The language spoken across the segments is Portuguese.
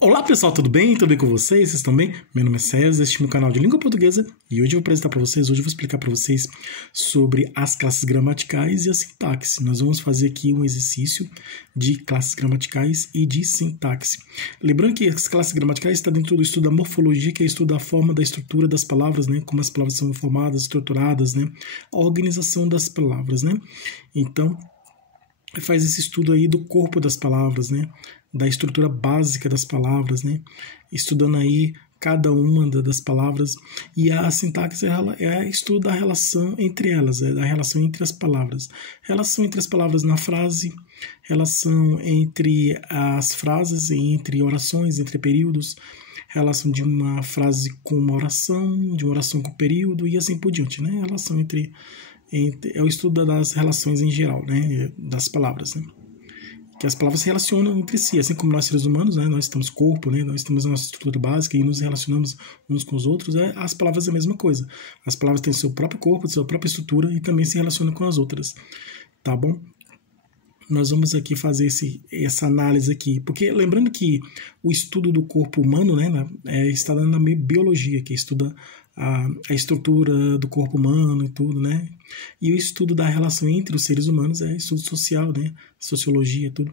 Olá pessoal, tudo bem? Tudo bem com vocês? Vocês estão bem? Meu nome é César, este é o meu canal de língua portuguesa e hoje eu vou apresentar para vocês, hoje eu vou explicar para vocês sobre as classes gramaticais e a sintaxe. Nós vamos fazer aqui um exercício de classes gramaticais e de sintaxe. Lembrando que as classes gramaticais estão dentro do estudo da morfologia, que é o estudo da forma, da estrutura das palavras, né? Como as palavras são formadas, estruturadas, né? A organização das palavras, né? Então, faz esse estudo aí do corpo das palavras, né? Da estrutura básica das palavras, né? Estudando aí cada uma das palavras. E a sintaxe é estudo da relação entre elas, da relação entre as palavras. Relação entre as palavras na frase, relação entre as frases, entre orações, entre períodos, relação de uma frase com uma oração, de uma oração com período e assim por diante, né? Relação entre é o estudo das relações em geral, né? Das palavras, né? Que as palavras se relacionam entre si, assim como nós seres humanos, né? Nós temos corpo, né? Nós temos a nossa estrutura básica e nos relacionamos uns com os outros, as palavras é a mesma coisa. As palavras têm seu próprio corpo, sua própria estrutura e também se relacionam com as outras, tá bom? Nós vamos aqui fazer essa análise aqui, porque lembrando que o estudo do corpo humano, né, está na biologia, que estuda a estrutura do corpo humano e tudo, né, e o estudo da relação entre os seres humanos é estudo social, né, sociologia e tudo.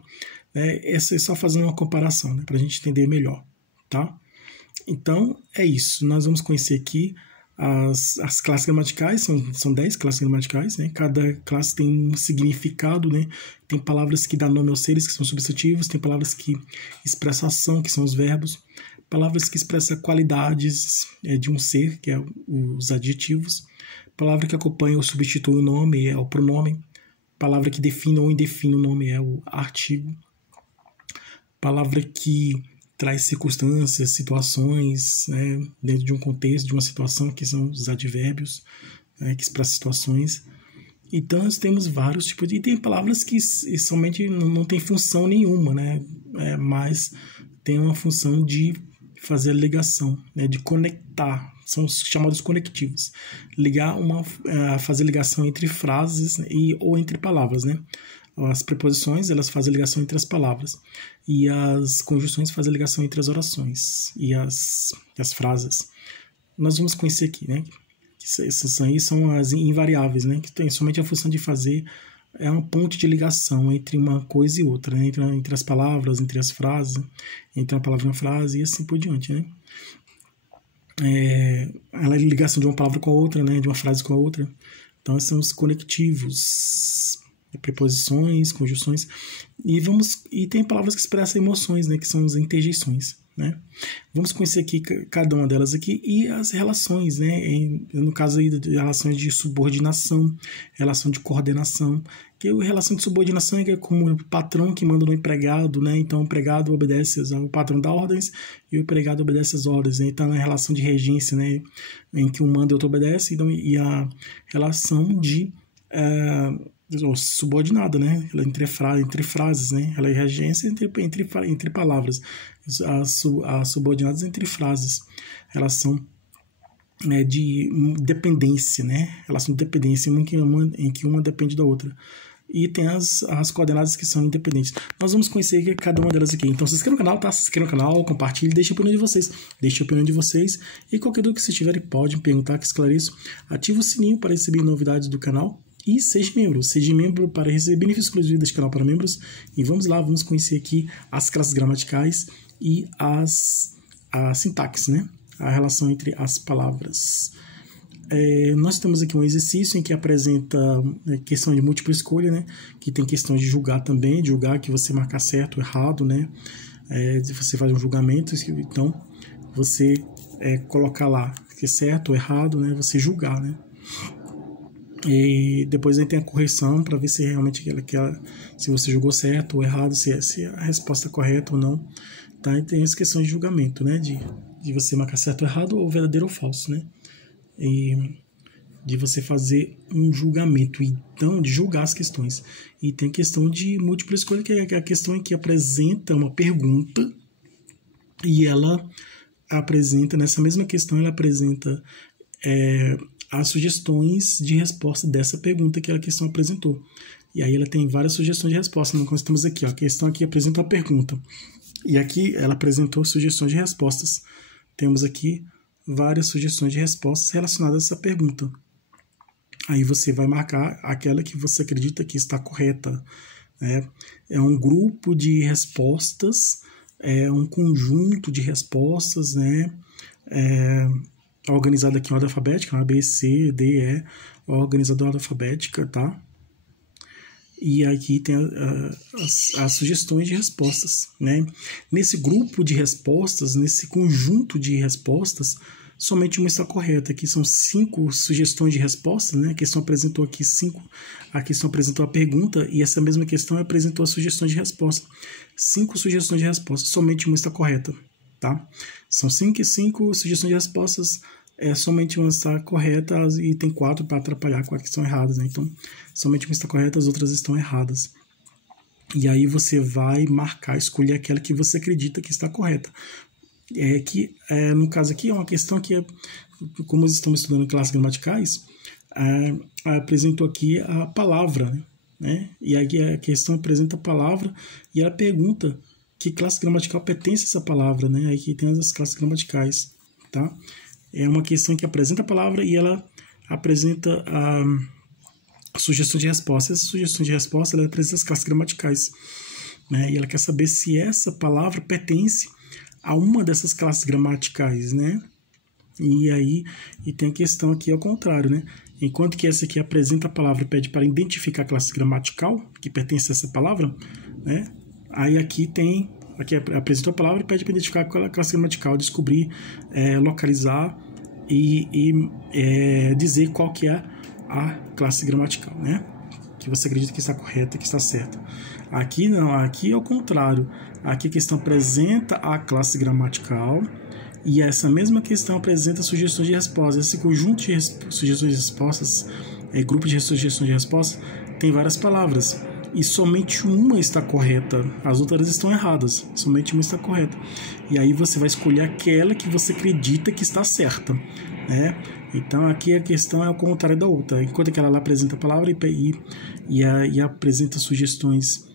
Essa é só fazendo uma comparação, né, para a gente entender melhor, tá? Então, é isso, nós vamos conhecer aqui as classes gramaticais, são 10 classes gramaticais, né? Cada classe tem um significado, né? Tem palavras que dão nome aos seres, que são substantivos, tem palavras que expressam ação, que são os verbos, palavras que expressam qualidades de um ser, que é os adjetivos, palavra que acompanha ou substitui o nome é o pronome, palavra que define ou indefine o nome é o artigo, palavra que traz circunstâncias, situações, né, dentro de um contexto, de uma situação, que são os advérbios, né, que expressam situações. Então, nós temos vários tipos de... E tem palavras que somente não tem função nenhuma, né, mas tem uma função de fazer a ligação, né, de conectar. São os chamados conectivos. Fazer ligação entre frases ou entre palavras, né? As preposições, elas fazem a ligação entre as palavras. E as conjunções fazem a ligação entre as orações e as frases. Nós vamos conhecer aqui, né? Essas aí são as invariáveis, né? Que tem somente a função de fazer uma ponte de ligação entre uma coisa e outra, né? Entre as palavras, entre as frases, entre uma palavra e uma frase e assim por diante, né? Ela é a ligação de uma palavra com a outra, né? De uma frase com a outra. Então, esses são os conectivos. Preposições, conjunções, e tem palavras que expressam emoções, né, que são as interjeições, né? Vamos conhecer aqui cada uma delas aqui e as relações, né, no caso aí de relações de subordinação, relação de coordenação, que a relação de subordinação é como o patrão que manda no empregado, né? Então o empregado obedece ao patrão dá ordens e o empregado obedece às ordens, né? Então a relação de regência, né, em que um manda e outro obedece, então, e a relação de subordinada, né? Ela entre frases, né? Ela é regência entre palavras. As subordinadas entre frases. Relação de dependência, né? Relação de dependência em que uma depende da outra. E tem as coordenadas que são independentes. Nós vamos conhecer cada uma delas aqui. Então se inscreva no canal, tá? Se inscreva no canal, compartilhe, deixe a opinião de vocês. Deixe a opinião de vocês. E qualquer dúvida que vocês tiverem, pode me perguntar que esclareço. Ative o sininho para receber novidades do canal. E seja membro para receber benefícios exclusivos deste canal para membros. E vamos lá, vamos conhecer aqui as classes gramaticais e a sintaxe, né? A relação entre as palavras. Nós temos aqui um exercício em que apresenta questão de múltipla escolha, né? Que tem questão de julgar também, de julgar que você marcar certo ou errado, né? Você faz um julgamento, então você colocar lá que é certo ou errado, né? Você julgar, né? E depois aí tem a correção para ver se realmente se você julgou certo ou errado, se a resposta é correta ou não, tá? E tem essa questão de julgamento, né? De você marcar certo ou errado, ou verdadeiro ou falso, né? E de você fazer um julgamento, então de julgar as questões. E tem a questão de múltipla escolha, que é a questão em que apresenta uma pergunta e ela apresenta, nessa mesma questão, ela apresenta as sugestões de resposta dessa pergunta que a questão apresentou. E aí ela tem várias sugestões de resposta. Nós temos aqui, a questão aqui apresenta a pergunta. E aqui ela apresentou sugestões de respostas. Temos aqui várias sugestões de respostas relacionadas a essa pergunta. Aí você vai marcar aquela que você acredita que está correta, né? É um grupo de respostas, é um conjunto de respostas, né? Organizado aqui em ordem alfabética, A, B, C, D, E, organizado em ordem alfabética, tá? E aqui tem as sugestões de respostas, né? Nesse grupo de respostas, nesse conjunto de respostas, somente uma está correta. Aqui são 5 sugestões de respostas, né? A questão apresentou aqui 5. A questão apresentou a pergunta e essa mesma questão apresentou as sugestões de resposta. 5 sugestões de resposta, somente uma está correta, tá? São 5 sugestões de respostas, somente uma está correta e tem 4 para atrapalhar, 4 que estão erradas, né? Então, somente uma está correta, as outras estão erradas. E aí você vai marcar, escolher aquela que você acredita que está correta. No caso aqui é uma questão que, como estamos estudando classes gramaticais, apresentou aqui a palavra, né? E aqui a questão apresenta a palavra e ela pergunta que classe gramatical pertence a essa palavra, né? Aí aqui tem as classes gramaticais, tá? É uma questão que apresenta a palavra e ela apresenta a sugestão de resposta. Essa sugestão de resposta ela apresenta as classes gramaticais, né? E ela quer saber se essa palavra pertence a uma dessas classes gramaticais, né? E tem a questão aqui ao contrário, né? Enquanto que essa aqui apresenta a palavra e pede para identificar a classe gramatical que pertence a essa palavra, né? Aí aqui apresentou a palavra e pede para identificar qual é a classe gramatical, descobrir, localizar e dizer qual que é a classe gramatical, né? Que você acredita que está correta, que está certa. Aqui não, aqui é o contrário. Aqui a questão apresenta a classe gramatical e essa mesma questão apresenta sugestões de respostas. Esse conjunto de sugestões de respostas, grupo de sugestões de respostas, tem várias palavras. E somente uma está correta, as outras estão erradas, somente uma está correta. E aí você vai escolher aquela que você acredita que está certa, né? Então aqui a questão é ao contrário da outra. Enquanto que ela apresenta a palavra e apresenta sugestões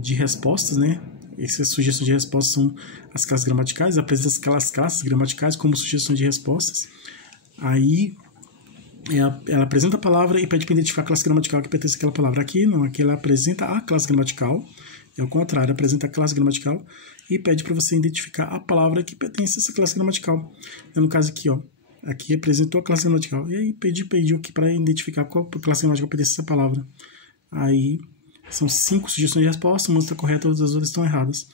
de respostas, né? Essas sugestões de respostas são as classes gramaticais, apresenta aquelas classes gramaticais como sugestões de respostas. Aí ela apresenta a palavra e pede para identificar a classe gramatical que pertence àquela palavra. Aqui não, aqui ela apresenta a classe gramatical, é o contrário, apresenta a classe gramatical e pede para você identificar a palavra que pertence a essa classe gramatical. No caso aqui, aqui apresentou a classe gramatical e aí pediu aqui para identificar qual classe gramatical pertence a essa palavra. Aí são 5 sugestões de resposta, uma está correta, as outras estão erradas.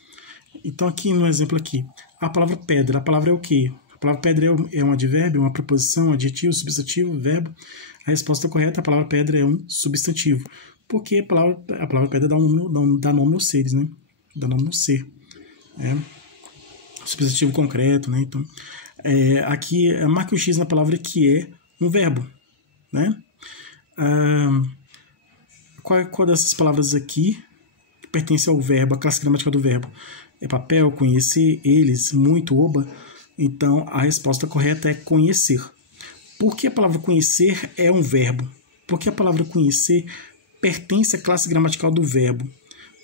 Então aqui no exemplo aqui, a palavra pedra, a palavra é o quê? A palavra pedra é um advérbio, uma preposição, um adjetivo, substantivo, verbo. A resposta correta, a palavra pedra é um substantivo. Porque a palavra pedra dá nome aos seres, né? Dá nome ao ser. Substantivo concreto, né? Então, aqui, marque o X na palavra que é um verbo, né? Qual dessas palavras aqui pertence ao verbo, a classe gramatical do verbo? É papel, conhecer, eles, muito, oba. Então, a resposta correta é conhecer. Por que a palavra conhecer é um verbo? Porque a palavra conhecer pertence à classe gramatical do verbo.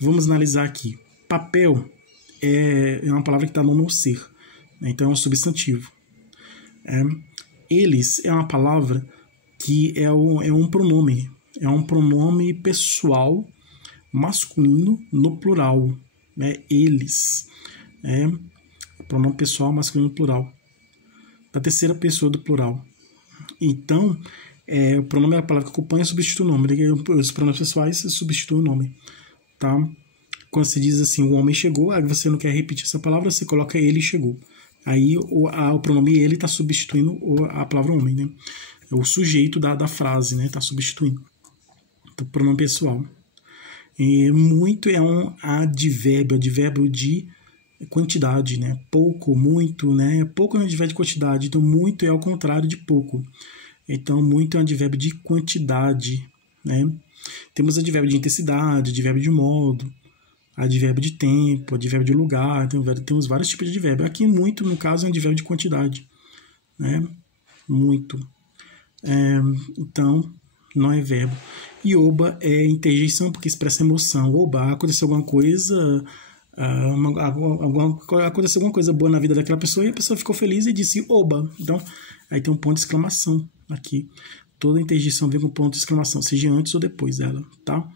Vamos analisar aqui. Papel é uma palavra que dá nome ao ser, né? Então, é um substantivo. Eles é uma palavra que é um pronome. É um pronome pessoal masculino no plural, né? Eles. Pronome pessoal masculino no plural. Da terceira pessoa do plural. Então, o pronome é a palavra que acompanha e substitui o nome. Os pronomes pessoais substituem o nome. Tá? Quando se diz assim, o homem chegou, aí você não quer repetir essa palavra, você coloca ele chegou. Aí o pronome ele está substituindo a palavra homem, né? O sujeito da frase, né? Está substituindo. Então, pronome pessoal. Muito é um advérbio de quantidade, né? Pouco, muito, né? Pouco é um advérbio de quantidade, então muito é ao contrário de pouco. Então, muito é um advérbio de quantidade, né? Temos advérbio de intensidade, advérbio de modo, advérbio de tempo, advérbio de lugar, temos vários tipos de advérbio. Aqui, muito, no caso, é um advérbio de quantidade, né? Muito. Então, não é verbo. E oba é interjeição, porque expressa emoção. Oba, aconteceu alguma coisa, Aconteceu alguma coisa boa na vida daquela pessoa e a pessoa ficou feliz e disse oba. Então, aí tem um ponto de exclamação aqui. Toda interjeição vem com ponto de exclamação, seja antes ou depois dela, tá?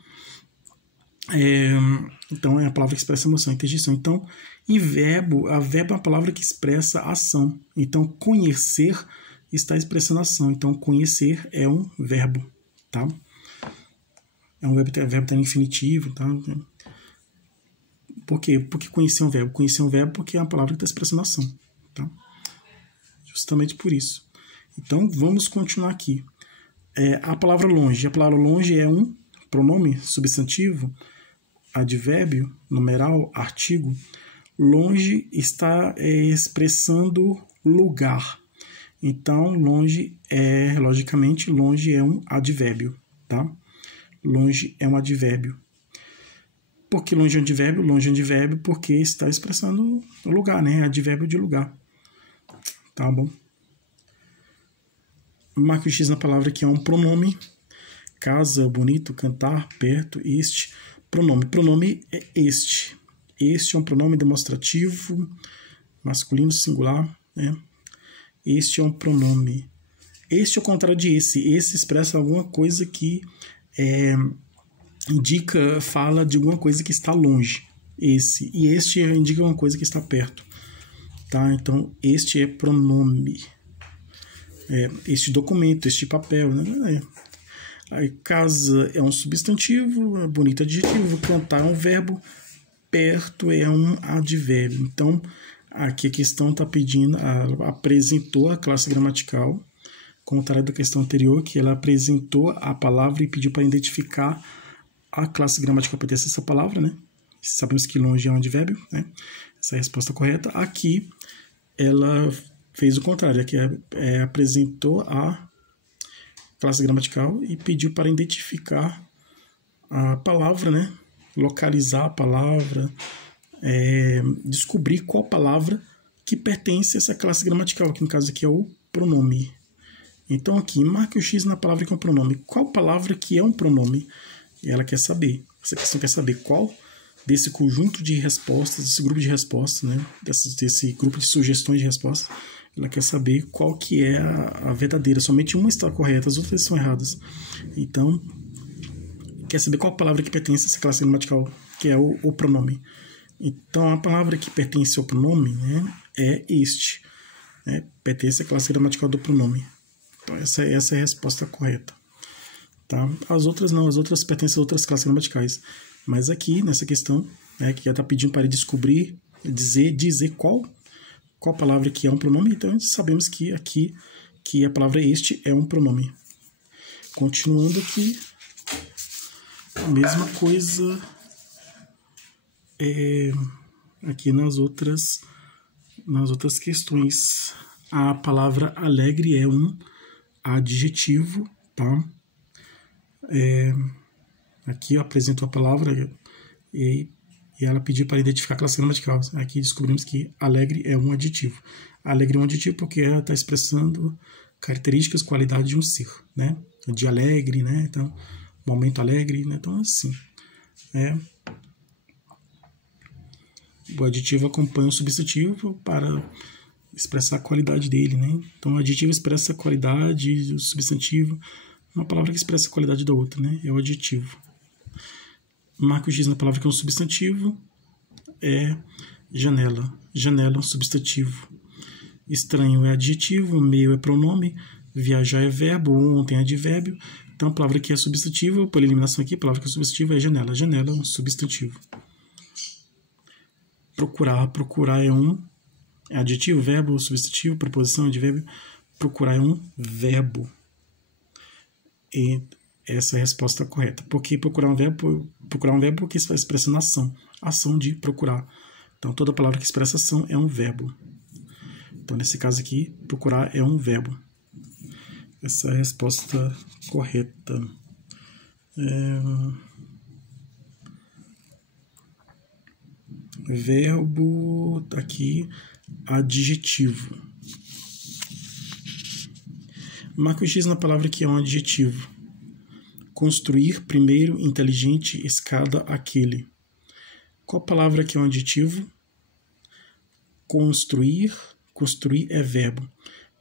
Então, é a palavra que expressa emoção, interjeição. Então, e verbo, a verbo é uma palavra que expressa ação. Então, conhecer está expressando ação. Então, conhecer é um verbo, tá? É um verbo tá no infinitivo, tá? Por quê? Porque conhecer é um verbo. Conhecer é um verbo porque é uma palavra que está expressando ação, tá? Justamente por isso. Então, vamos continuar aqui. A palavra longe. A palavra longe é um pronome substantivo, advérbio, numeral, artigo. Longe está expressando lugar. Então, longe logicamente, longe é um advérbio, tá? Longe é um advérbio. Por que longe é um advérbio? Longe é um advérbio porque está expressando o lugar, né? Advérbio de lugar. Tá bom? Marque o X na palavra que é um pronome. Casa, bonito, cantar, perto, este. Pronome. Pronome é este. Este é um pronome demonstrativo, masculino, singular, né? Este é um pronome. Este é o contrário de esse. Esse expressa alguma coisa que indica, fala de alguma coisa que está longe. Esse. E este indica uma coisa que está perto. Tá? Então, este é pronome. Este documento, este papel, né? Aí, casa é um substantivo, bonito adjetivo, cantar é um verbo, perto é um advérbio. Então, aqui a questão está pedindo, apresentou a classe gramatical, contrário da questão anterior, que ela apresentou a palavra e pediu para identificar a classe gramatical pertence a essa palavra, né? Sabemos que longe é um advérbio, né? Essa é a resposta correta. Aqui, ela fez o contrário, aqui apresentou a classe gramatical e pediu para identificar a palavra, né? Localizar a palavra, descobrir qual palavra que pertence a essa classe gramatical, que no caso aqui é o pronome. Então aqui, marque o X na palavra que é um pronome. Qual palavra que é um pronome? E ela quer saber. Essa questão quer saber qual desse conjunto de respostas, desse grupo de respostas, né? Desse grupo de sugestões de respostas, ela quer saber qual que é a verdadeira. Somente uma está correta, as outras estão erradas. Então, quer saber qual palavra que pertence a essa classe gramatical, que é o pronome. Então, a palavra que pertence ao pronome, né, é este. Né, pertence à classe gramatical do pronome. Então, essa é a resposta correta. Tá? As outras não, as outras pertencem a outras classes gramaticais. Mas aqui, nessa questão, que já está pedindo para descobrir, dizer qual palavra que é um pronome, então sabemos que aqui que a palavra este é um pronome. Continuando aqui, a mesma coisa aqui nas outras questões. A palavra alegre é um adjetivo, tá? Aqui eu apresento a palavra e ela pediu para identificar a classe gramatical. Aqui descobrimos que alegre é um adjetivo. Alegre é um adjetivo porque ela está expressando características, qualidade de um ser, né? De alegre, né? Então, momento alegre, né? Então, assim. O adjetivo acompanha o substantivo para expressar a qualidade dele, né? Então, o adjetivo expressa a qualidade do substantivo. Uma palavra que expressa a qualidade da outra, né? É o adjetivo. Marca o X na palavra que é um substantivo. É janela. Janela é um substantivo. Estranho é adjetivo. Meio é pronome. Viajar é verbo. Ontem é advérbio. Então, a palavra que é substantivo, por eliminação aqui, a palavra que é substantivo é janela. Janela é um substantivo. Procurar. Procurar é um adjetivo, verbo, substantivo, preposição, advérbio. Procurar é um verbo. E essa é a resposta correta. Por que procurar um verbo? Procurar um verbo porque está expressando ação. Ação de procurar. Então, toda palavra que expressa ação é um verbo. Então, nesse caso aqui, procurar é um verbo. Essa é a resposta correta. Verbo, aqui, adjetivo. Marque o X na palavra que é um. Construir, primeiro, inteligente, escada, aquele. Qual palavra que é um adjetivo? Construir. Construir é verbo.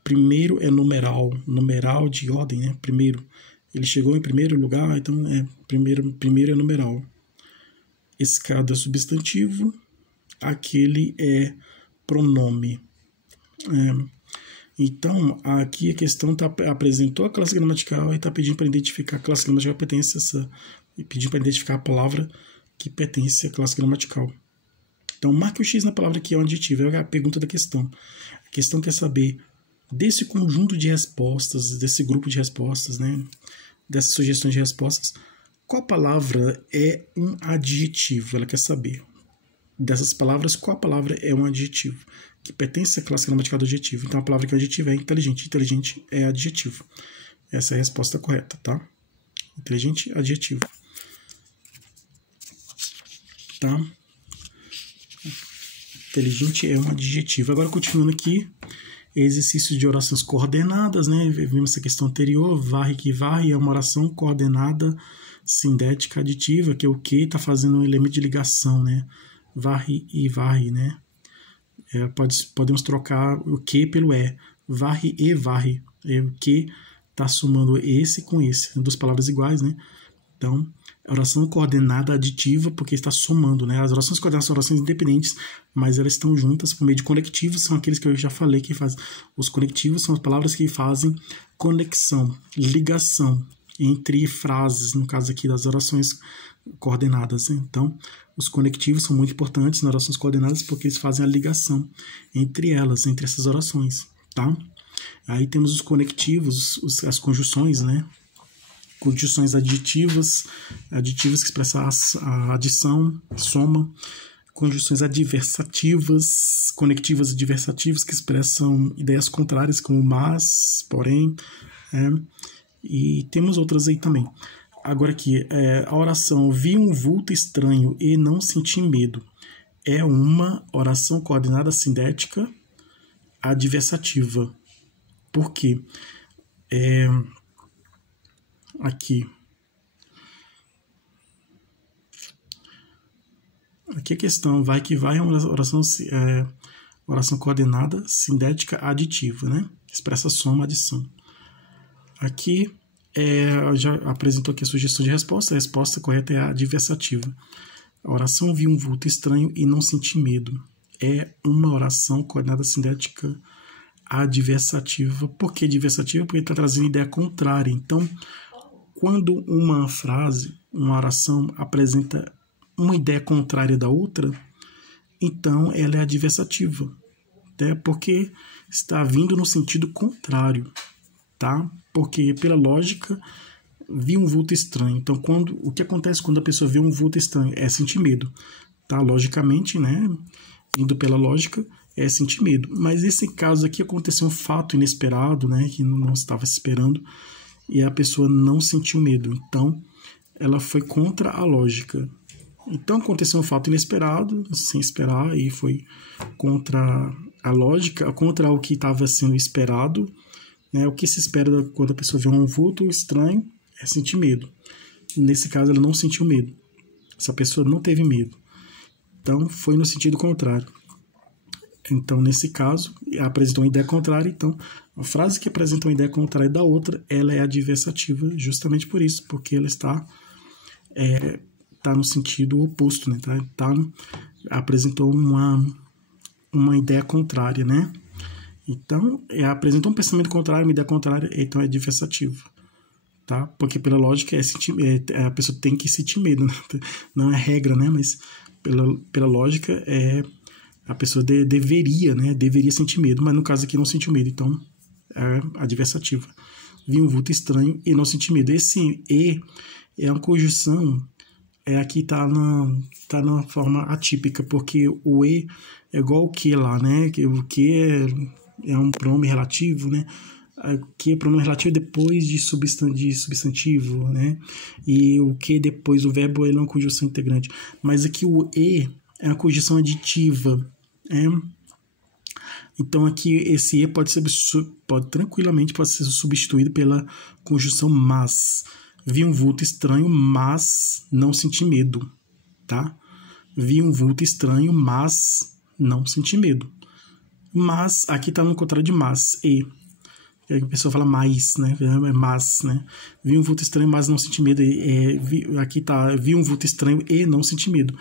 Primeiro é numeral. Numeral de ordem, né? Primeiro. Ele chegou em primeiro lugar, então primeiro é numeral. Escada é substantivo. Aquele é pronome. Então, aqui a questão apresentou a classe gramatical e está pedindo para identificar a classe gramatical que pertence a essa, e pedindo para identificar a palavra que pertence à classe gramatical. Então, marque o X na palavra que é um adjetivo. É a pergunta da questão. A questão quer saber, desse conjunto de respostas, desse grupo de respostas, né, dessas sugestões de respostas, qual palavra é um adjetivo? Ela quer saber. Dessas palavras, qual palavra é um adjetivo que pertence à classe gramatical do adjetivo? Então, a palavra que é adjetivo é inteligente. Inteligente é adjetivo. Essa é a resposta correta, tá? Inteligente, adjetivo. Tá? Inteligente é um adjetivo. Agora, continuando aqui, exercício de orações coordenadas, né? Vimos essa questão anterior. Varre que varre é uma oração coordenada sindética aditiva, que é o que está fazendo um elemento de ligação, né? Varre e varre, né? Podemos trocar o que pelo é. Varre e varre. É o que está somando esse com esse. Duas palavras iguais, né? Então, oração coordenada aditiva, porque está somando, né? As orações coordenadas são orações independentes, mas elas estão juntas por meio de conectivos, são aqueles que eu já falei que fazem. Os conectivos são as palavras que fazem conexão, ligação entre frases, no caso aqui das orações coordenadas. Então, os conectivos são muito importantes nas orações coordenadas porque eles fazem a ligação entre elas, entre essas orações, tá? Aí temos os conectivos, as conjunções, né? Conjunções aditivas que expressam a adição, soma. Conjunções adversativas, conectivas adversativas que expressam ideias contrárias, como mas, porém. E temos outras aí também. Agora aqui, a oração vi um vulto estranho e não senti medo. É uma oração coordenada sindética adversativa. Por quê? Aqui a questão vai que vai é uma oração coordenada sindética aditiva, né? Expressa soma, adição. Aqui já apresentou aqui a sugestão de resposta. A resposta correta é a adversativa. A oração vi um vulto estranho e não senti medo. É uma oração coordenada sindética adversativa. Por que adversativa? Porque está trazendo ideia contrária. Então, quando uma frase, uma oração apresenta uma ideia contrária da outra, então ela é adversativa, até porque está vindo no sentido contrário, tá? Porque pela lógica vi um vulto estranho. Então, o que acontece quando a pessoa vê um vulto estranho? É sentir medo, tá? Logicamente, né? Indo pela lógica, é sentir medo. Mas nesse caso aqui aconteceu um fato inesperado, né? Que não estava se esperando. E a pessoa não sentiu medo. Então, ela foi contra a lógica. Então, aconteceu um fato inesperado, sem esperar, e foi contra a lógica, contra o que estava sendo esperado. Né? O que se espera quando a pessoa vê um vulto estranho é sentir medo. Nesse caso, ela não sentiu medo. Essa pessoa não teve medo. Então, foi no sentido contrário. Então, nesse caso, apresentou uma ideia contrária. Então, a frase que apresenta uma ideia contrária da outra, ela é adversativa justamente por isso, porque ela está no sentido oposto, né? Apresentou uma ideia contrária, né? Então, apresentou um pensamento contrário, uma ideia contrária, então é adversativa, tá? Porque pela lógica a pessoa tem que sentir medo, né? Não é regra, né? Mas pela lógica a pessoa deveria sentir medo, mas no caso aqui não sentiu medo, então é adversativa. Vi um vulto estranho e não senti medo. Esse e é uma conjunção, aqui está na forma atípica, porque o e é igual o que lá, né? O que é um pronome relativo, né? O que é pronome relativo depois de substantivo, né? E o que depois do verbo ele é uma conjunção integrante. Mas aqui o e é uma conjunção aditiva. Então aqui esse e tranquilamente ser substituído pela conjunção mas. Vi um vulto estranho, mas não senti medo, tá? Vi um vulto estranho, mas não senti medo. Mas, aqui está no contrário de mas, e. A pessoa fala mais, né? É mas, né? Vi um vulto estranho, mas não senti medo. Aqui tá, vi um vulto estranho e não senti medo.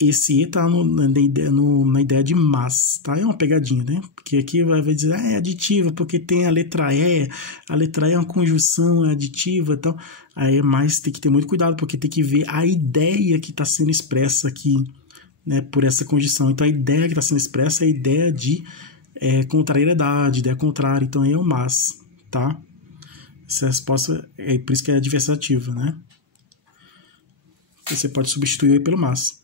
Esse e tá na ideia de mas, tá? É uma pegadinha, né? Porque aqui vai dizer, é aditiva, porque tem a letra E é uma conjunção aditiva, então, aí mais tem que ter muito cuidado, porque tem que ver a ideia que está sendo expressa aqui, né? Por essa conjunção. Então, a ideia que está sendo expressa é a ideia de contrariedade, ideia contrária, então aí é o mas, tá? Essa resposta é por isso que é adversativa, né? Você pode substituir pelo mas.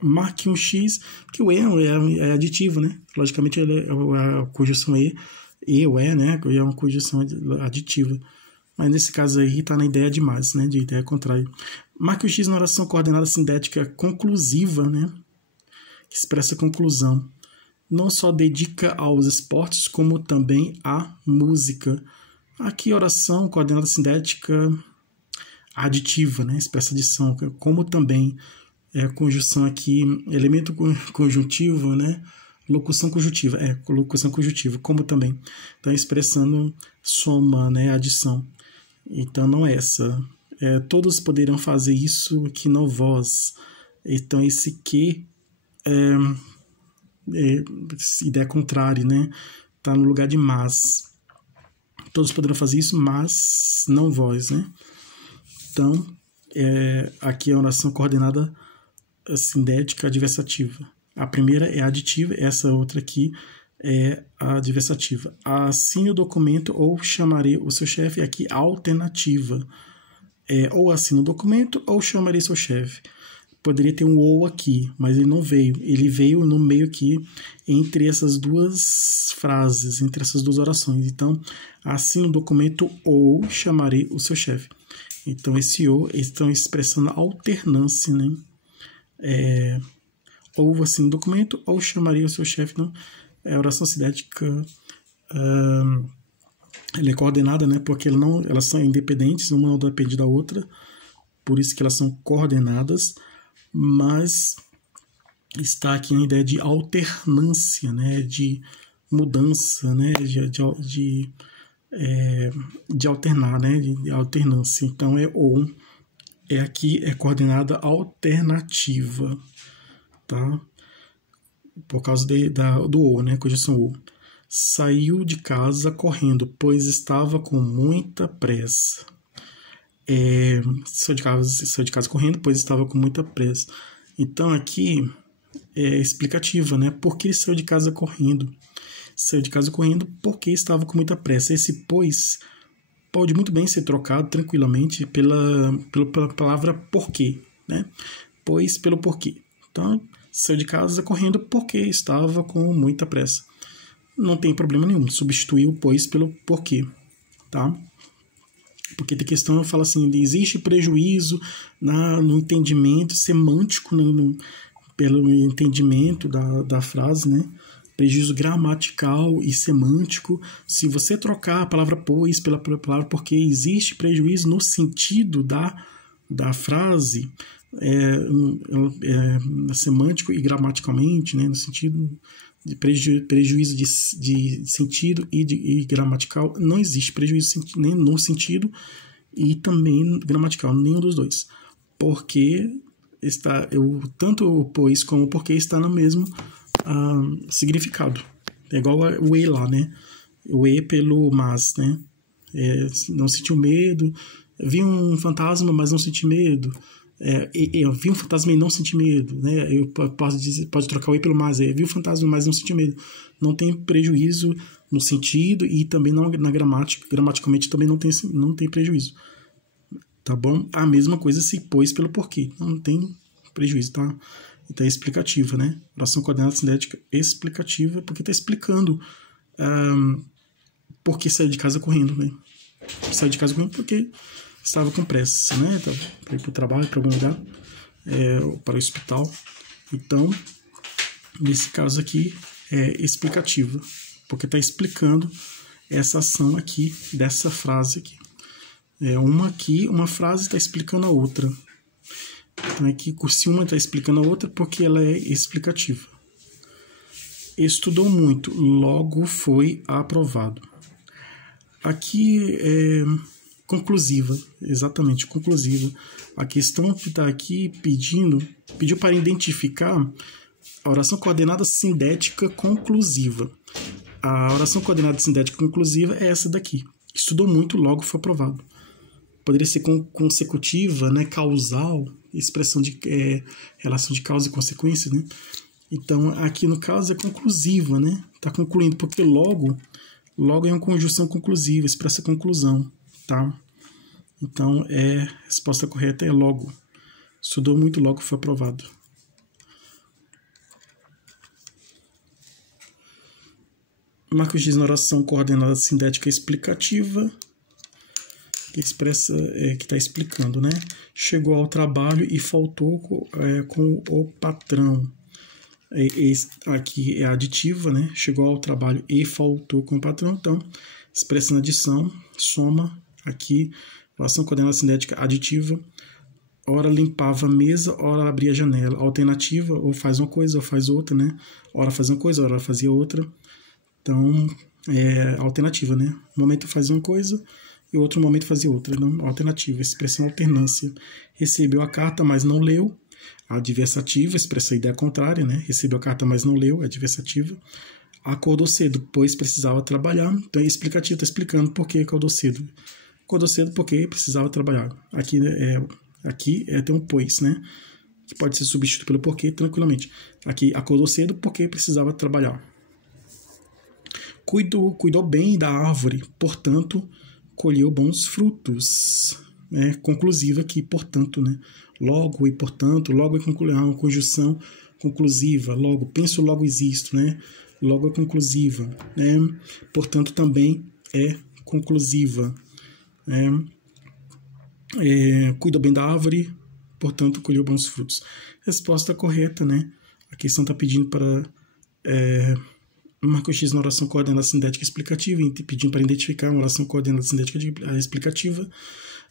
Marque um X, porque o é aditivo, né? Logicamente a conjunção e ou né? É uma conjunção aditiva. Mas nesse caso aí está na ideia de mas, né? De ideia contrária. Marque o X na oração coordenada sindética conclusiva, né? Que expressa conclusão. Não só dedica aos esportes, como também à música. Aqui, oração, coordenada sindética aditiva, né? Expressa adição, como também conjunção aqui, elemento conjuntivo, né? Locução conjuntiva, locução conjuntiva, como também. Então, expressando soma, né? Adição. Então, não é essa. Todos poderão fazer isso, que não vós. Então, esse que ideia contrária, né? Tá no lugar de mas. Todos poderão fazer isso, mas não vós, né? Então, aqui é a oração coordenada sindética adversativa. A primeira é aditiva, essa outra aqui é a adversativa. Assine o documento ou chamarei o seu chefe, aqui alternativa. Ou assine o documento ou chamarei seu chefe. Poderia ter um ou aqui, mas ele não veio. Ele veio no meio aqui, entre essas duas frases, entre essas duas orações. Então, assine o documento ou chamarei o seu chefe. Então, esse ou estão expressando alternância, né? Ou assine o documento ou chamarei o seu chefe. Não? A oração sindética ela é coordenada, né? Porque elas são independentes, uma não depende da outra. Por isso que elas são coordenadas. Mas está aqui a ideia de alternância, né, de mudança, né, de alternar, né, de alternância. Então ou aqui é coordenada alternativa, tá? Por causa do ou, né, conjunção ou. Saiu de casa correndo, pois estava com muita pressa. Saiu de casa correndo, pois estava com muita pressa. Então aqui é explicativa, né? Por que ele saiu de casa correndo? Saiu de casa correndo porque estava com muita pressa. Esse pois pode muito bem ser trocado tranquilamente pela palavra porquê, né? Pois pelo porquê. Então, saiu de casa correndo porque estava com muita pressa. Não tem problema nenhum. Substituir o pois pelo porquê, tá? Porque tem questão, fala assim, existe prejuízo no entendimento semântico, pelo entendimento da frase, né? Prejuízo gramatical e semântico. Se você trocar a palavra pois pela palavra porque, existe prejuízo no sentido da frase, semântico e gramaticalmente, né? No sentido de prejuízo de sentido e gramatical, não existe prejuízo nem no sentido e também gramatical, nenhum dos dois, porque tanto o pois como o porquê está no mesmo significado. É igual o e lá, né? O e pelo mas, né? Não sentiu medo, vi um fantasma, mas não senti medo. Eu vi um fantasma e não senti medo, né? Eu posso dizer, pode trocar o e pelo mas. Vi um fantasma, mas não senti medo. Não tem prejuízo no sentido e também na gramática. Gramaticalmente também não tem prejuízo. Tá bom? A mesma coisa se pois pelo porquê. Não tem prejuízo, tá? Então é explicativa, né? Oração coordenada sindética explicativa, porque está explicando por que saiu de casa correndo, né? Saiu de casa correndo porque estava com pressa, né? Para ir para o trabalho, para algum lugar, para o hospital. Então, nesse caso aqui, é explicativa, porque está explicando essa ação aqui, dessa frase aqui. Uma frase está explicando a outra. Então aqui, se uma está explicando a outra, porque ela é explicativa. Estudou muito, logo foi aprovado. Aqui é conclusiva, exatamente, conclusiva. A questão que está aqui pediu para identificar a oração coordenada sindética conclusiva. A oração coordenada sindética conclusiva é essa daqui. Estudou muito, logo foi aprovado. Poderia ser consecutiva, né, causal, expressão de relação de causa e consequência, né? Então, aqui no caso é conclusiva, né? Está concluindo, porque logo é uma conjunção conclusiva, expressa conclusão, tá? Então, a resposta correta é logo. Estudou muito, logo foi aprovado. Marca o X na oração coordenada sindética explicativa, que expressa, que está explicando, né? Chegou ao trabalho e faltou com o patrão. Aqui é aditiva, né? Chegou ao trabalho e faltou com o patrão. Então, expressa na adição, soma. Aqui, oração coordenada sindética aditiva. Ora limpava a mesa, ora abria a janela. Alternativa, ou faz uma coisa ou faz outra, né? Ora fazia uma coisa, ora fazia outra. Então, alternativa, né? Um momento fazia uma coisa e outro momento fazia outra. Então, alternativa, expressão alternância. Recebeu a carta, mas não leu. Adversativa, expressa a ideia contrária, né? Recebeu a carta, mas não leu. Adversativa. Acordou cedo, pois precisava trabalhar. Então, é explicativo, está explicando por que acordou cedo. Acordou cedo porque precisava trabalhar. Aqui, tem um pois, né? Que pode ser substituído pelo porquê tranquilamente. Aqui, acordou cedo porque precisava trabalhar. Cuidou bem da árvore, portanto, colheu bons frutos. Né? Conclusiva aqui, portanto, né? Logo e portanto, logo é uma conjunção conclusiva. Logo, penso, logo existo, né? Logo é conclusiva. Né? Portanto, também é conclusiva. Cuidou bem da árvore, portanto, colheu bons frutos. Resposta correta, né? A questão está pedindo para... marca o X na oração coordenada sindética explicativa, pedindo para identificar uma oração coordenada sindética explicativa.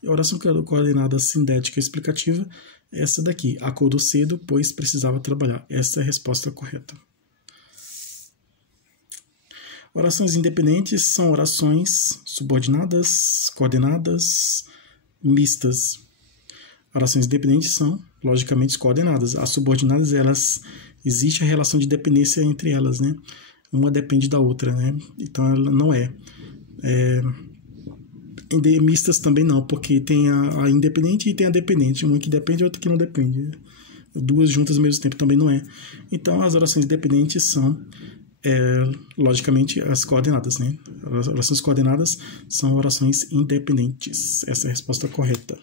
A oração coordenada sindética explicativa é essa daqui. Acordou cedo, pois precisava trabalhar. Essa é a resposta correta. Orações independentes são orações subordinadas, coordenadas, mistas. Orações independentes são, logicamente, coordenadas. As subordinadas, existe a relação de dependência entre elas, né? Uma depende da outra, né? Então, ela não é. Mistas também não, porque tem a independente e tem a dependente. Uma que depende e outra que não depende. Duas juntas ao mesmo tempo também não é. Então, as orações dependentes são, logicamente, as coordenadas, né? As orações coordenadas são orações independentes. Essa é a resposta correta.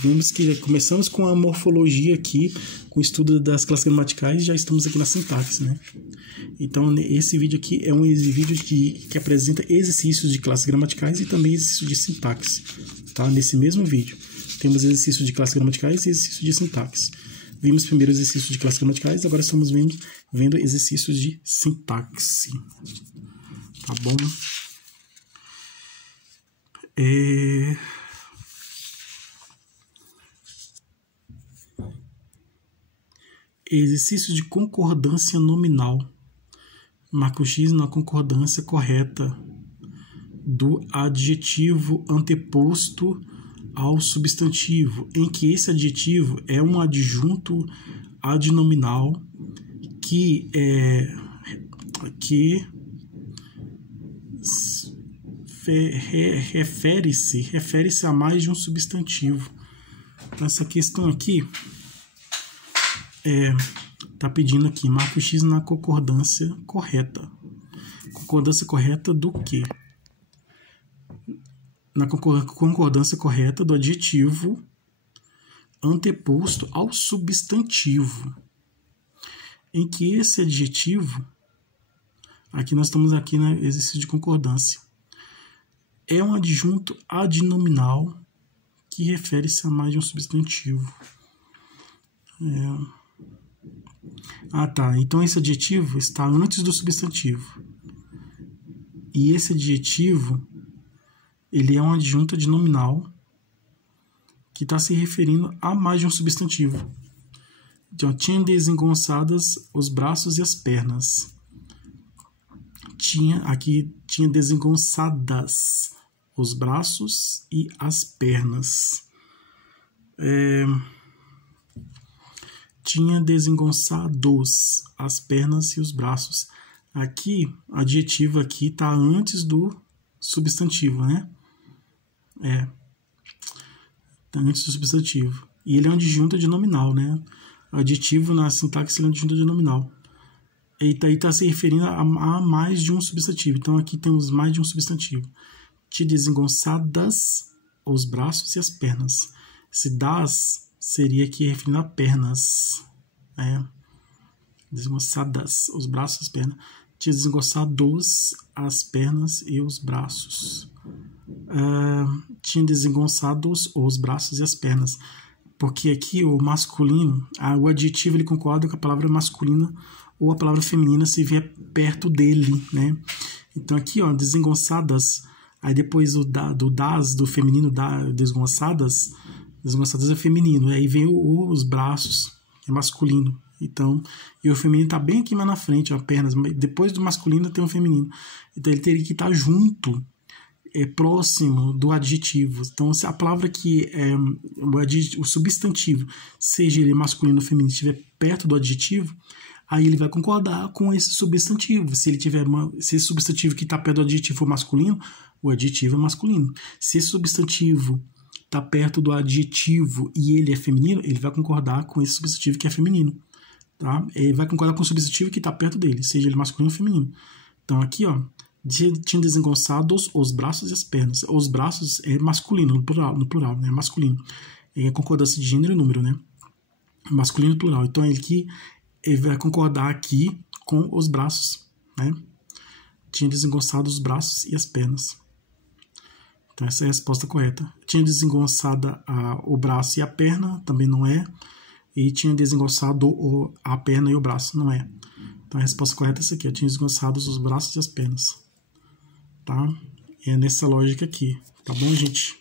Vemos que começamos com a morfologia aqui, com o estudo das classes gramaticais, e já estamos aqui na sintaxe, né? Então, esse vídeo aqui é um vídeo que apresenta exercícios de classes gramaticais e também exercícios de sintaxe, tá? Nesse mesmo vídeo, temos exercícios de classes gramaticais e exercícios de sintaxe. Vimos primeiro exercícios de classes gramaticais, agora estamos vendo exercícios de sintaxe. Tá bom? Exercício de concordância nominal. Marca o X na concordância correta do adjetivo anteposto ao substantivo, em que esse adjetivo é um adjunto adnominal que refere-se a mais de um substantivo. Essa questão aqui tá pedindo aqui, marca o X na concordância correta. Concordância correta do quê? Na concordância correta do adjetivo anteposto ao substantivo, em que esse adjetivo, aqui nós estamos aqui no exercício de concordância, é um adjunto adnominal que refere-se a mais de um substantivo. Então esse adjetivo está antes do substantivo. E esse adjetivo, ele é um adjunto adnominal que está se referindo a mais de um substantivo. Então, tinha desengonçadas os braços e as pernas. Aqui tinha desengonçadas os braços e as pernas. Tinha desengonçados as pernas e os braços. Aqui, o adjetivo aqui está antes do substantivo, né? Tá antes do substantivo. E ele é um adjunto de nominal, né? O adjetivo na sintaxe é um adjunto de nominal. E aí está se referindo a mais de um substantivo. Então aqui temos mais de um substantivo. Tinha desengonçadas os braços e as pernas. Esse das seria aqui referindo a pernas. Desengonçadas os braços e as pernas. Tinha desengonçados as pernas e os braços. Tinha desengonçados os braços e as pernas. Porque aqui o masculino, o adjetivo ele concorda com a palavra masculina ou a palavra feminina se vier perto dele, né? Então aqui, ó, desengonçadas, aí depois do feminino, desgonçadas é feminino, aí vem os braços, é masculino. Então, e o feminino tá bem aqui mais na frente, ó, pernas, depois do masculino tem o feminino. Então ele teria que estar junto, próximo do adjetivo. Então, se a palavra que é o substantivo, seja ele masculino ou feminino, estiver perto do adjetivo, aí ele vai concordar com esse substantivo. Se esse substantivo que está perto do adjetivo for masculino, o adjetivo é masculino. Se esse substantivo está perto do adjetivo e ele é feminino, ele vai concordar com esse substantivo que é feminino. Tá? Ele vai concordar com o substantivo que está perto dele, seja ele masculino ou feminino. Então aqui, ó, tinha desengonçados os braços e as pernas. Os braços é masculino, no plural, né? Masculino. É concordância de gênero e número, né? Masculino e plural. Então ele vai concordar aqui com os braços, né? Tinha desengonçado os braços e as pernas. Então essa é a resposta correta. Tinha desengonçada o braço e a perna, também não é. E tinha desengonçado a perna e o braço, não é. Então a resposta correta é essa aqui. Eu tinha desengonçado os braços e as pernas. Tá? É nessa lógica aqui. Tá bom, gente?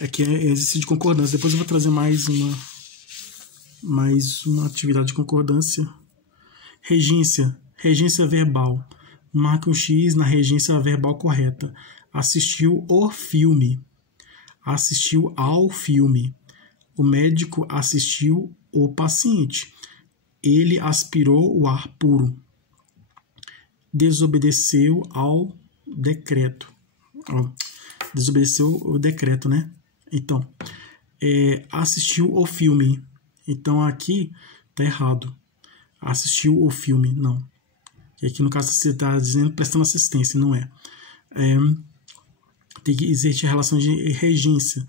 Aqui é exercício de concordância. Depois eu vou trazer mais uma atividade de concordância. Regência. Regência verbal. Marque um X na regência verbal correta. Assistiu o filme. Assistiu ao filme. O médico assistiu o paciente. Ele aspirou o ar puro. Desobedeceu ao decreto. Desobedeceu o decreto, né? Então, assistiu o filme. Então, aqui tá errado. Assistiu o filme, não. E aqui, no caso, você está dizendo prestando assistência, não é. Tem que existir a relação de regência.